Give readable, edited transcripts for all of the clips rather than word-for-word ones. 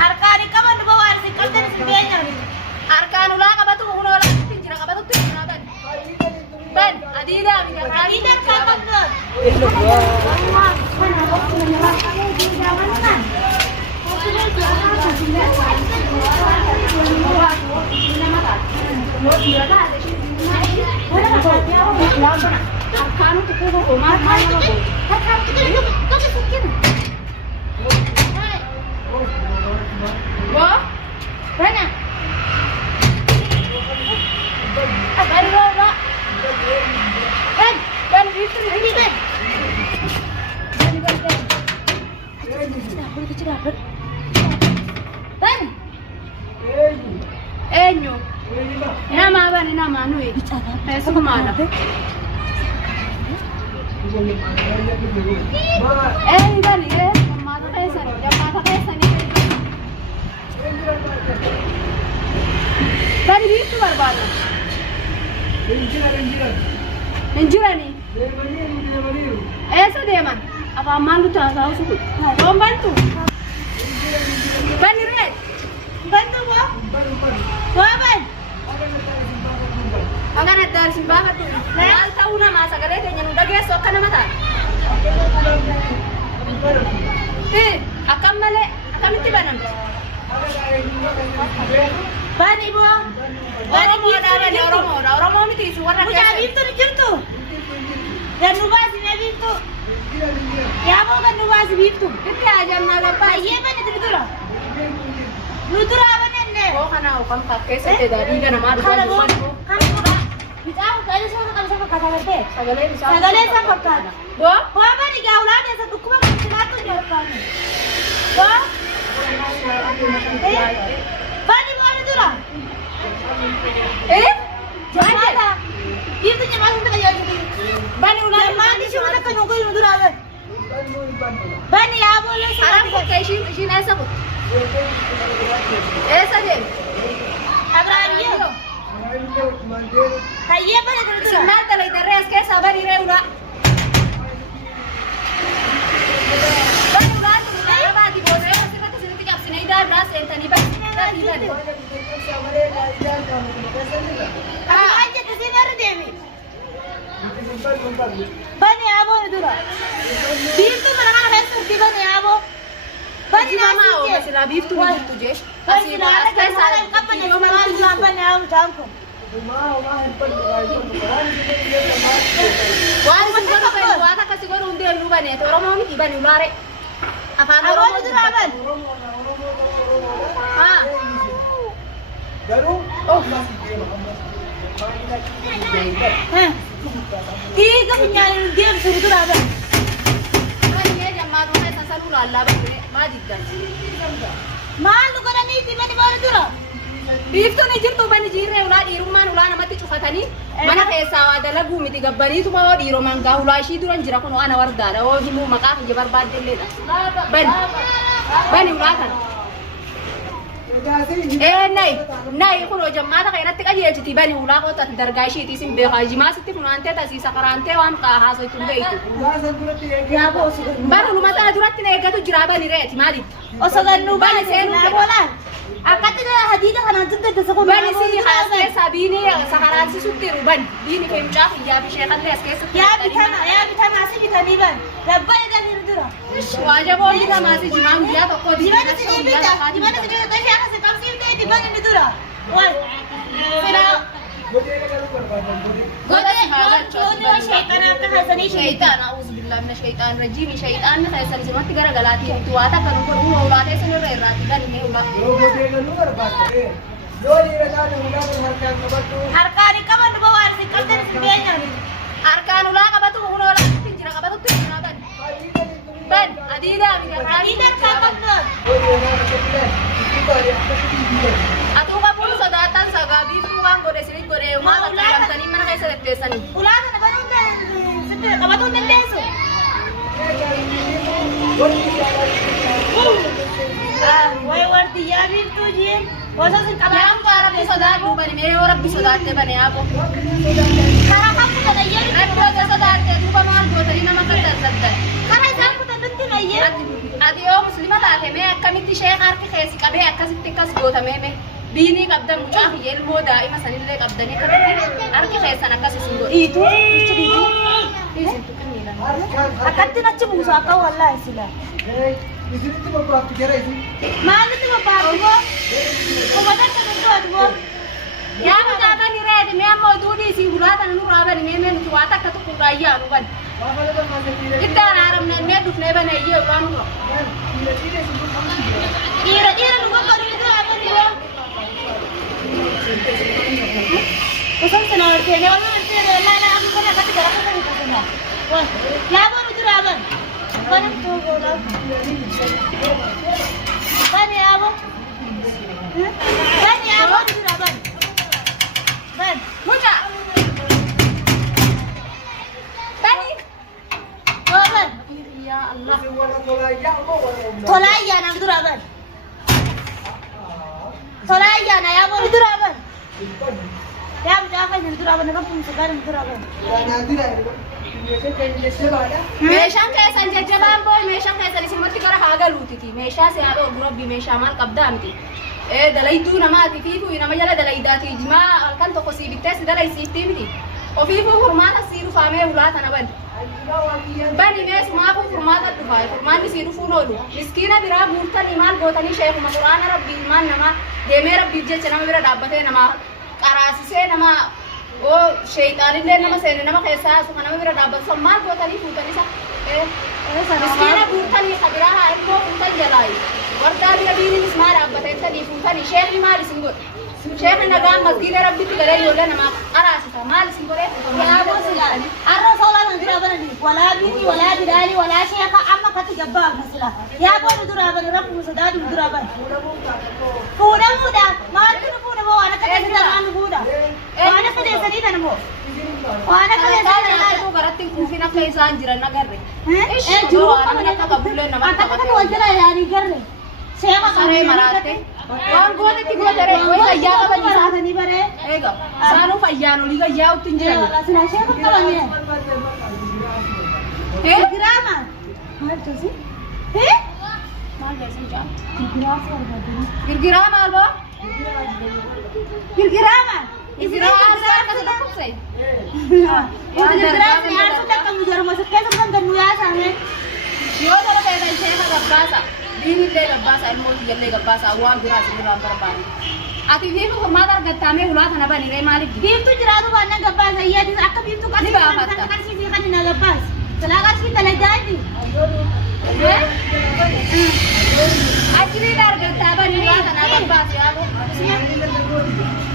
Harkaan qabatu bawaan si qabdan si beenyaan. Harkaan ulaa qabatu humna ulaa jira qabatu jira ban. Ban adiida Adiidan qabatu. Harkaan tu kubu rumah mana bu? Harkaan tu kan sakit. Bu? Mana? Baru bu. Kan, Ban itu ini kan. Kan. Enyu. Nama ban nama anu ini. Saya kemana? Ban ya. Mata kaisa ni. Mata kaisa ni. Ban itu baru. Menjira ni. Esa dia man. Apa malu tak tahu suku. Kau bantu. Ban red. Bantu ba? Baban. Agan ada simbahan tu. Nal tahu nama sagale dia yang udah gesok kan mata. Akam male, akam itu banam. Ban ibu. Orang mau miti suara Bukan itu tu. Dan nubas ini itu. Ya mau kan nubas itu. Itu aja malah Pak, iya ban itu dulu. Nutur apa nene? Oh kana ukam pakai sate dari kan nama ada Kalau bukan. kan bicara kaya sama kata kata. Sagale bisa. Sagale sama kata. Bo? Bapa ni gaula dia satu kuma macam tu jalan. Ba? Bani mana tu lah? Jangan ada. Itu je masuk tu kaya jadi. Bani ulah. Mandi cuma nak nunggu nutur apa? Bani ya boleh Sekarang kok kayak sih nasa kok. Saja. Abraham yo. Kaya apa ni tu? Signal tala res ke sabar ire ulah. Bani ulah tu apa di bos saya mesti nak kesini tiap sini dah entah ni bani. Aja tu sini ada Dewi. Bani abo ni tu lah. Dia tu mana mana mesum tiba ni abo. Bani Mama nasi je. masih labif tu je. Kasi na ada saran kapan ni mama lapan ni abo jangko. Wah, sudah kayak buat kasih gua undi lu bani. Orang mau ni bani ulare. Apa orang Awal mau tu lapan. Ah. Oh, Tiga punya game seru tu lapan. Kan dia jam malu saya selalu lalla bani. Majid dan. Malu kena ni tiba ni baru tu lah. Beef tu ni jirtu bani jirre ulah di rumah ulah nama tu cufatani. Mana kaisa ada lagu miti gabbani tu bawa di rumah gah ulah shi turan jira kono ana warda da o himu maka jabar badde le. Bani ulah kan. Nai kono jamata kaya natik aja jadi bani ulah ko tat dargashi ti sim be haji masiti kono ante ta sisa karante wam ka haso itunde itu. Ya bo sudah. Baru lu mata ajurat ni ega tu jiraba ni re ti mali. O sagan nu bani Bani na bola. Akat tu dah hadida kan antum tu sekolah. Bani si haske sabini sakaran si sutir ban. Ini kayak cak ya bi shekhan les kayak Ya bitana asih bitani ban. Rabba ya dah hiru tu lah. wajah boleh kan masih jimang dia toko Di mana sih dia beda? Di mana sih dia tahu siapa sih tahu sih dia di mana ni tu lah. Wah. Sila. Jodoh syaitan apa hasani syaitan auzubillah minasyaitan rajim syaitan na saya sani semua tiga galati itu ata kan umur ulah desa ni rati kan ini ulah Harkaan kapan bawa si kapten si beenyaan. arkan ulah ka batu ulah tinjira ka batu tinjira ban adida Adidan kapan tu? atu ka pun sadatan sa gabi tukang gore sini gore ulah ka tani mana kayak sa desa ni Ulah na ba nung dan? Sete, kapan tu dan deso? Wai warti ya bin tu je. Wasa sin kapan? yang para bi sadat du bani mere orang bi sadat te bani aku Karena kamu tak ada ya. aku ada sadat te tu ba mal go tani nama ka sadat Karena kamu tak penting aja. ati yoo muslima taate mee akkamitti sheek harki keessi qabee akkasitti akkas gootame mee diinii qabdan mucaa kiyya ilmoo daa'ima sanillee qabdanii akkasitti harki keessan akkas isin godhu. Dhiituu jechi dhiituu. Akkatti nachi buusu akka wallaahi sila. Isinitti bobbaafti gara isin. Maalitti bobbaafti boo? Uffata akka guddaatu boo? Yaa mucaataan hireeti mee ammoo duudii isii gulaatan nu raabani mee nuti waa takka tokko gaayyaa nu bani. Iddaan haaramneen mee dhufnee baneeyyee waan nu Dhiira nu goggoodu ni dura abban boo? Osoo sana walfeenee waluma walfeenee wallaahi amma kana akkatti gara kana ni taasisaa. Yaa boo nu dura abban? Bani tuugoodha. Bani yaa boo? Bani yaa boo nu dura bani? Bani. mucaa. Tani. Oh bani. Yaa Allah. Tolaayyaa nam dura bani? Tolaayyaa na yaa boo nu dura bani? Yaa mucaa kan nu dura bani kan kumsa gaarii nu dura bani? Meeshaan keessan jajjabaan boo meeshaan keessan isimatti gara haa galuutiti. Meeshaa si haa dhoorgu rabbi meeshaa maal qabdaa miti. Dalayduu namaati fiifuu nama jala dalaydaati jimaa halkan tokko sii bittee si dalaysiiftii miti. Ofiifuu furmaata sii dhufaamee ulaata na bani. Bani meesumaafuu furmaata dhufaa furmaanni sii dhufuun oolu. Miskiina biraa guurtanii maal gootanii sheekuma quraana rabbii ilmaan namaa deemee rabbiif jecha nama bira dhaabbatee nama qaraasisee nama oo shayxaanillee nama seene nama keessaa asu kan nama bira dhaabbatu maal gootanii fuutanis miskiina guurtanii kabiraa haa ilmoo fuutan jalaayi wardaa bira diininis maal dhaabbateettanii fuutanii sheekni maal isin godhe sheekni nagaan masgiida rabbitti galee ijoollee namaa qaraasisa maal isin godhee Yaa boo sila arra soolaa nu dura bani walaa biini walaa bidaali walaa sheeka amma katti gabbaa masila. Yaa boo nu dura bani rakkuma sodaatu nu dura bani. Fuudhamuudha maaltu nu fuudha moo waan akka keessatti maan nu fuudha? Waan akka deessanii kana moo? Waan akka deessanii kana moo? garatti kuufin akka isaan jiran agarre. Jiru waan akka qabullee nama akka akka wal jala yaanii garre. Sheeka saree maraatte waan gootetti gootere way ayyaa qaban isaatanii baree. eega isaanuuf ayyaan olii gayyaa uttiin jiran. Wala sila sheeka qabanii. Girama. Maal tosi? Maal jeesin jaa? Girama argatanii. Girgiraa maal boo? Girama. Girgiraa maal akkasii dhukkubsee? Girama ni harsu takka mujaruma keessa kan gannu yaasame. Yoo ta'u ta'e sheeka gabbaasa diinillee gabbaasa ilmooti jallee gabbaasa waan biraa isinirraan barbaadu. Ati fiifu furmaata argattaamee ulaa kana baniree maaliif jira? Biiftu jiraatu waan nan gabbaasa iyyatis akka biiftu Ni baafatta. qarsiisii kan na gabbaas. Silaa qarshii dalagaati. Ajiriidha argattaa bani ulaa kana gabbaasa yaadu.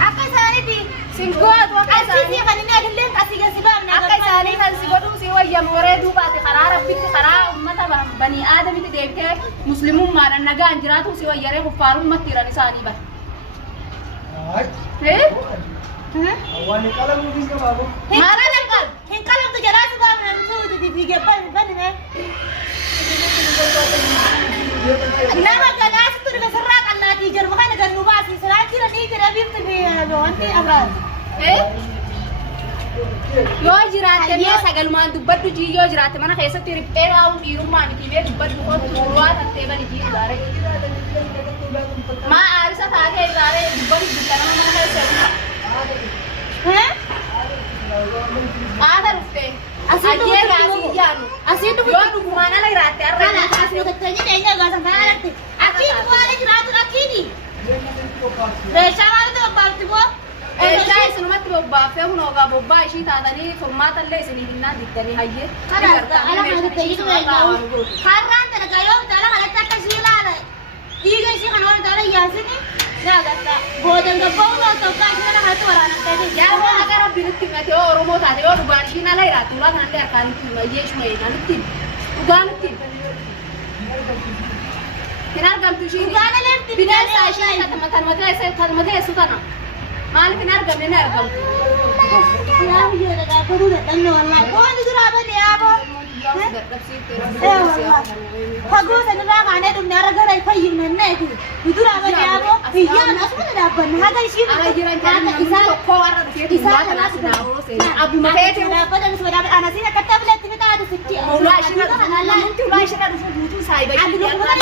Akka isaaniiti. Singoatu akka Qarsiisii isaanii. kan inni adilleen asii gasi baafne Akka isaanii kan si godhuu si wayyamu waree duubaati karaa rabbitti karaa ummata banii aadamitti deebitee muslimummaadhaan nagaan jiraatu si wayyaree kuffaarummaatti jiran isaanii bara. Waan qalamuu fi qabamu. Maala danqal? Hin qalamtu jalaatu baafne nuti fiigee banime. Nama ganaasitu dhibe sirraa qallaatii jirma kana gannu baasi. Silaa jira ni jira biiftu fi wanti abraas. Yoo jiraatte mee sagalumaan dubbaddu jii yoo jiraatte mana keessatti riphee raawun dhiirummaa miti mee dubbaddu kottu waa tattee bani jii gaare. Maa aarisa taatee irraaree dubbaddu dukka nama mana keessa haata dhuftee ajjee gaasii yaanu Asiin dhufu yoo dhugumaan ala jiraatte har'a kana asii gottanii dheenya gaasan kana alatti. Akkiin waan jiraatu akkiini. Meeshaa maaltu babbaafti boo? Eeshaa isinumatti bobbaaffee kun ogaa bobbaa ishii taatanii furmaata illee isinii hinnaan diddanii hayyee. Kana ala kana ta'ee harraan tana gaayoo taala kanatti akka ishii ilaala. Dhiiga ishii kana waan taala yaasini. Yaagata boodan gabboo noo tokko ishii kana kanatti waraanan ta'e. Yaa agar rabbiin itti himate yoo Oromoo taate yoo dhugaan ishiin ala jiraattu ulaa kanallee harkaan itti hima iyyee ishuma eenyaan itti dhugaan itti hin argamtu ishiin bineensa ishii tatma teessu tana maaliif hin argamne ni argamtu. Yaa biyya dhagaa godhuu dadhabne wallaahi. Boonni duraa bane yaaboo. Fagoo sanirraa kaanee dhumne har'a gara fayyifne neeti. Duraa bane yaaboo. Biyyaan asuma dhaabbanne haga ishiin Ala jiran kan isaan tokko warra dhufee isaan kana sinaawoo seeni abbuma feete dhaabbadan isuma dhaabbadan anasiin akka tableetti ni taatu sitti ulaa ishira dhufu namni ulaa ishira dhufu guutuu saayiba Ati lukuma